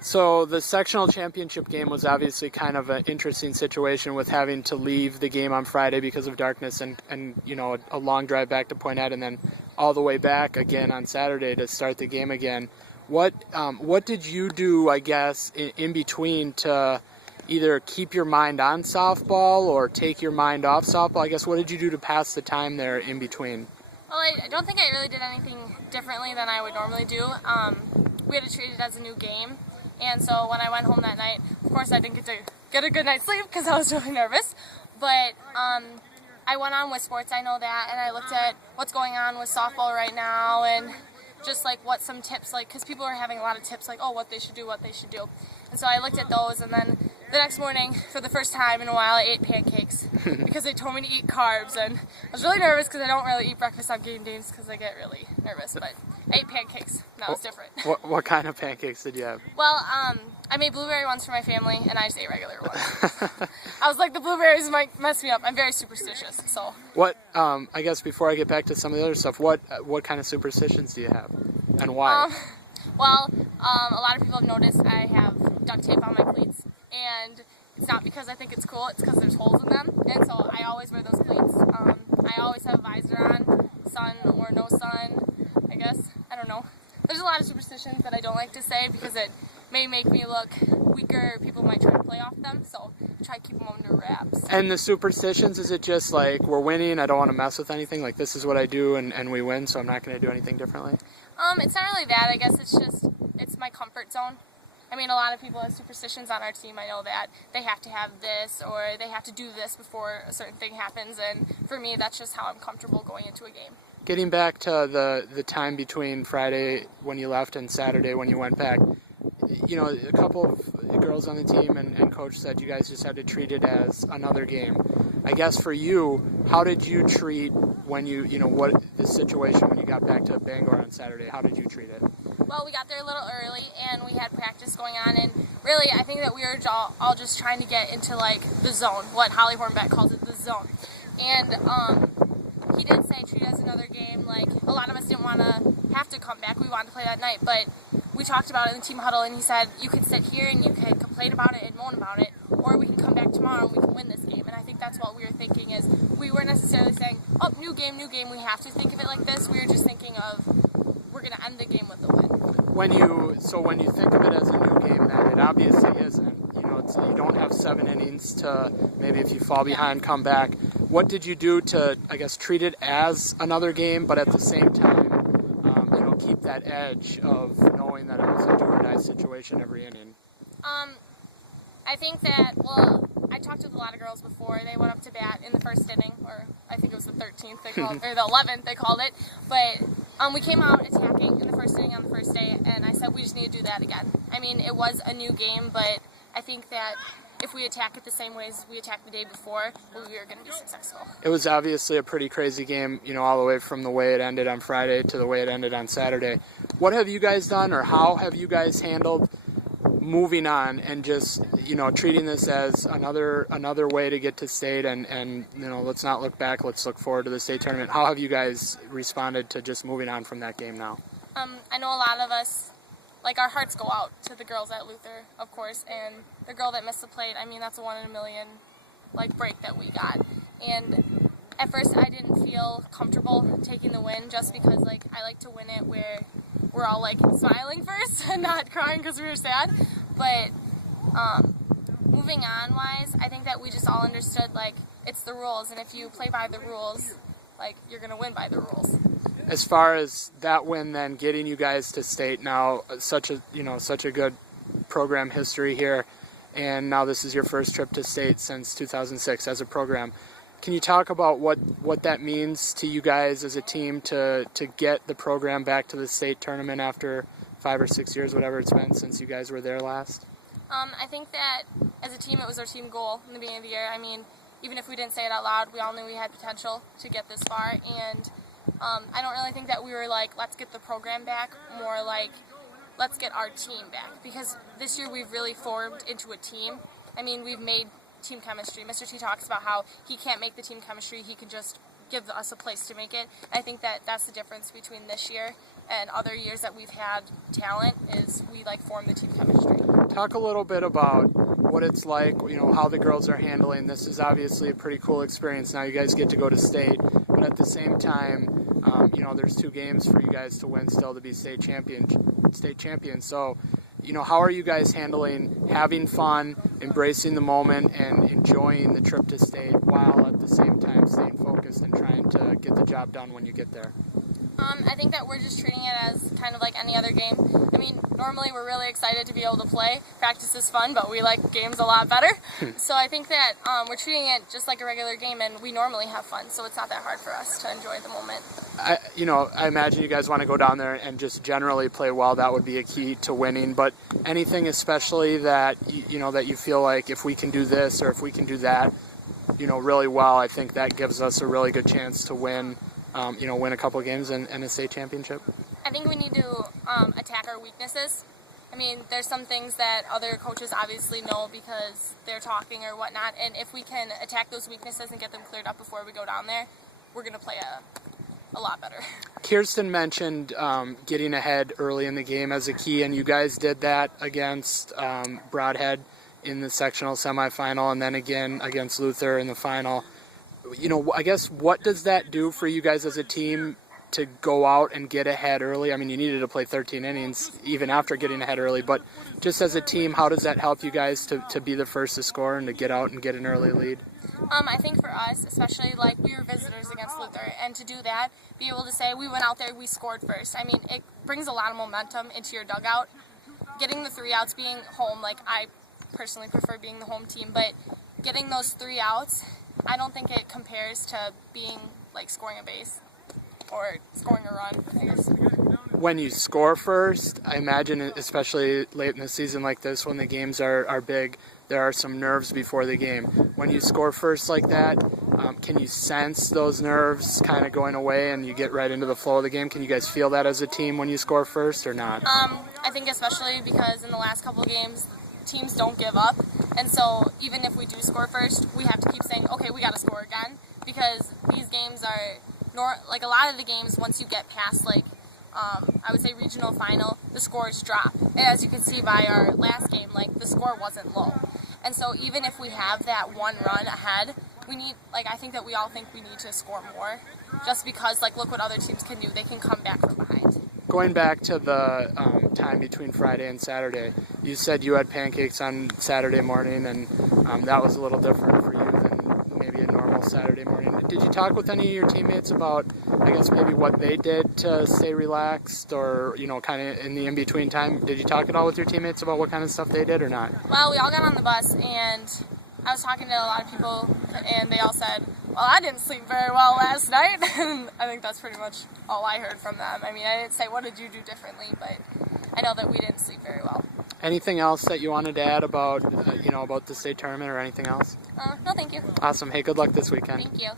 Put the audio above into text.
So the sectional championship game was obviously kind of an interesting situation with having to leave the game on Friday because of darkness and a long drive back to Poynette and then all the way back again on Saturday to start the game again. What did you do, I guess, in between to either keep your mind on softball or take your mind off softball? I guess what did you do to pass the time there in between? Well, I don't think I really did anything differently than I would normally do. We had to treat it as a new game. And so when I went home that night, of course I didn't get a good night's sleep because I was really nervous. But I went on with sports, I know that, and I looked at what's going on with softball right now and just like what some tips, like, because people are having a lot of tips like, oh, what they should do. And so I looked at those, and then the next morning, for the first time in a while, I ate pancakes because they told me to eat carbs, and I was really nervous because I don't really eat breakfast on game days because I get really nervous, but I ate pancakes, and that was different. What kind of pancakes did you have? Well, I made blueberry ones for my family, and I just ate regular ones. I was like, the blueberries might mess me up. I'm very superstitious, so. What, I guess before I get back to some of the other stuff, what kind of superstitions do you have, and why? Well, a lot of people have noticed I have duct tape on my cleats, and it's not because I think it's cool, it's because there's holes in them, and so I always wear those cleats. I always have a visor on, sun or no sun, I guess. I don't know. There's a lot of superstitions that I don't like to say because it may make me look weaker. People might try to play off them, so I try to keep them under wraps. And the superstitions, is it just like, we're winning, I don't want to mess with anything, like this is what I do and we win, so I'm not going to do anything differently? It's not really that. I guess it's my comfort zone. I mean, a lot of people have superstitions on our team. I know that they have to have this or they have to do this before a certain thing happens, and for me, that's just how I'm comfortable going into a game. Getting back to the time between Friday when you left and Saturday when you went back, a couple of girls on the team and coach said you guys just had to treat it as another game. I guess for you, how did you treat when what the situation when you got back to Bangor on Saturday? How did you treat it? Well, we got there a little early and we had practice going on, and really I think that we were all just trying to get into like the zone, what Holly Hornbeck calls it, the zone. And he did say treat it as another game. Like, a lot of us didn't want to have to come back. We wanted to play that night, but we talked about it in the team huddle, and he said you could sit here and you could complain about it and moan about it, or we can come back tomorrow and we can win this game. And I think that's what we were thinking. Is we weren't necessarily saying, oh, new game, we have to think of it like this. We were just thinking of, we're going to end the game with a win. When you think of it as a new game, then it obviously isn't. You don't have 7 innings to maybe, if you fall behind, come back. What did you do to, I guess, treat it as another game, but at the same time, keep that edge of knowing that it was a do-or-die situation every inning? I think that, well, I talked with a lot of girls before. They went up to bat in the first inning, or I think it was the 13th they called, or the 11th they called it. But we came out attacking in the first inning on the first day, and I said we just need to do that again. I mean, it was a new game, but I think that if we attack it the same way as we attacked the day before, we were going to be successful. It was obviously a pretty crazy game, all the way from the way it ended on Friday to the way it ended on Saturday. What have you guys done, or how have you guys handled moving on and just, treating this as another way to get to state and let's not look back, let's look forward to the state tournament? How have you guys responded to just moving on from that game now? I know a lot of us, like, our hearts go out to the girls at Luther, of course, and the girl that missed the plate, I mean, that's a 1 in a million, break that we got. And at first I didn't feel comfortable taking the win just because, I like to win it where we're all, smiling first and not crying because we were sad. But moving on-wise, I think that we just all understood, it's the rules, and if you play by the rules, you're going to win by the rules. As far as that win, then getting you guys to state now, such a good program history here, and now this is your first trip to state since 2006 as a program. Can you talk about what that means to you guys as a team to get the program back to the state tournament after 5 or 6 years, whatever it's been since you guys were there last? I think that as a team, it was our team goal in the beginning of the year. I mean, even if we didn't say it out loud, we all knew we had potential to get this far, and I don't really think that we were let's get the program back, more let's get our team back, because this year we've really formed into a team. I mean, we've made team chemistry. Mr. T talks about how he can't make the team chemistry, he can just give us a place to make it. I think that that's the difference between this year and other years that we've had talent is we like form the team chemistry. Talk a little bit about what it's like, how the girls are handling. This is obviously a pretty cool experience. Now you guys get to go to state, but at the same time, there's 2 games for you guys to win still to be state champions. So, how are you guys handling having fun, embracing the moment, and enjoying the trip to state while at the same time staying focused and trying to get the job done when you get there? I think that we're just treating it as kind of like any other game. I mean, normally we're really excited to be able to play. Practice is fun, but we like games a lot better. So I think that we're treating it just like a regular game, and we normally have fun, so it's not that hard for us to enjoy the moment. I imagine you guys want to go down there and just generally play well. That would be a key to winning. But anything especially that that you feel like if we can do this or if we can do that, really well, I think that gives us a really good chance to win. Win a couple games and a state championship? I think we need to attack our weaknesses. I mean, there's some things that other coaches obviously know because they're talking or whatnot, and if we can attack those weaknesses and get them cleared up before we go down there, we're going to play a lot better. Kirsten mentioned getting ahead early in the game as a key, and you guys did that against Broadhead in the sectional semifinal and then again against Luther in the final. I guess what does that do for you guys as a team to go out and get ahead early? I mean, you needed to play 13 innings even after getting ahead early, but just as a team, how does that help you guys to be the first to score and to get out and get an early lead? I think for us, especially like we were visitors against Luther, and to do that, be able to say we went out there, we scored first. I mean, it brings a lot of momentum into your dugout. Getting the 3 outs, being home, like I personally prefer being the home team, but getting those 3 outs, I don't think it compares to being like scoring a base or scoring a run, I guess. When you score first, I imagine, especially late in the season like this, when the games are big, there are some nerves before the game. When you score first like that, can you sense those nerves kind of going away and you get right into the flow of the game? Can you guys feel that as a team when you score first or not? I think especially because in the last couple of games, teams don't give up, and so even if we do score first, we have to keep saying, okay, we got to score again, because these games are like a lot of the games, once you get past like I would say regional final, the scores drop, and as you can see by our last game, like the score wasn't low, and so even if we have that 1 run ahead, we need, like, I think that we all think we need to score more, just because like look what other teams can do, they can come back from behind. Going back to the time between Friday and Saturday, you said you had pancakes on Saturday morning, and that was a little different for you than maybe a normal Saturday morning. Did you talk with any of your teammates about, I guess, maybe what they did to stay relaxed or, kind of in the in-between time? Did you talk at all with your teammates about what kind of stuff they did or not? Well, we all got on the bus, and I was talking to a lot of people, and they all said, well, I didn't sleep very well last night, and I think that's pretty much all I heard from them. I mean, I didn't say, what did you do differently, but I know that we didn't sleep very well. Anything else that you wanted to add about, about the state tournament or anything else? No, thank you. Awesome. Hey, good luck this weekend. Thank you.